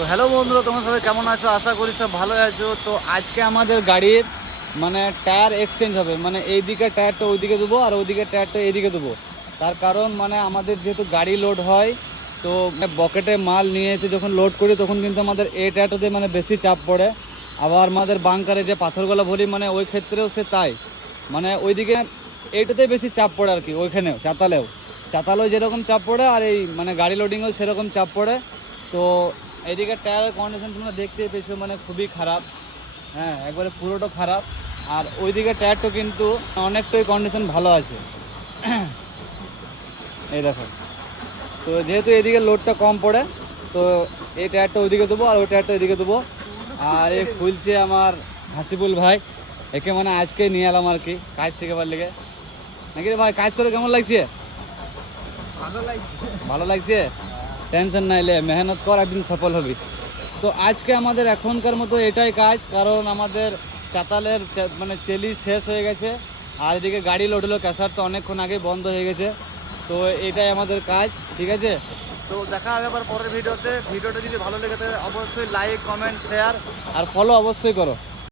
তো হ্যালো বন্ধুরা, তোমরা সবাই কেমন আছো? আশা করি সব ভালো আছো। তো আজকে আমাদের গাড়ির মানে টায়ার এক্সচেঞ্জ হবে, মানে এই দিকে টায়ারটা ওইদিকে দেবো আর ওইদিকে টায়ারটা এইদিকে দেবো। তার কারণ মানে আমাদের যেহেতু গাড়ি লোড হয়, তো বকেটে মাল নিয়ে এসে যখন লোড করি তখন কিন্তু আমাদের এই টায়ারটাতে মানে বেশি চাপ পড়ে। আবার আমাদের বাংকারে যে পাথরগুলো ভরি মানে ওই ক্ষেত্রেও সে তাই, মানে ওইদিকে এইটাতেই বেশি চাপ পড়ে আর কি। ওইখানেও চাতালেও যেরকম চাপ পড়ে আর এই মানে গাড়ি লোডিংয়েও সেরকম চাপ পড়ে। তো এইদিকে টায়ারের কন্ডিশন তোমরা দেখতেই পেয়েছো, মানে খুবই খারাপ। হ্যাঁ, একবারে পুরোটা খারাপ। আর ওইদিকে টায়ারটা কিন্তু অনেকটাই কন্ডিশন ভালো আছে। এই দেখো, তো যেহেতু এদিকে লোডটা কম পড়ে, তো এই টায়ারটা ওইদিকে দেবো আর ওই টায়ারটা এদিকে দেবো। আর এই খুলছে আমার হাসিবুল ভাই, একে মানে আজকে নিয়ে এলাম আর কি কাজ শেখাবার লেগে। নাকি রে ভাই, কাজ করে কেমন লাগছে? ভালো লাগছে। টেনশন নাইলে, মেহনত কর, একদিন সফল হবি। তো আজকে আমাদের এখনকার মতো এটাই কাজ, কারণ আমাদের চাতালের মানে চেলি শেষ হয়ে গেছে। আর এদিকে গাড়ি লোড হলো, ক্যাসার তো অনেকক্ষণ আগে বন্ধ হয়ে গেছে। তো এটাই আমাদের কাজ, ঠিক আছে? তো দেখা হবে আবার পরের ভিডিওতে। ভিডিওটা যদি ভালো লেগে থাকে অবশ্যই লাইক, কমেন্ট, শেয়ার আর ফলো অবশ্যই করো।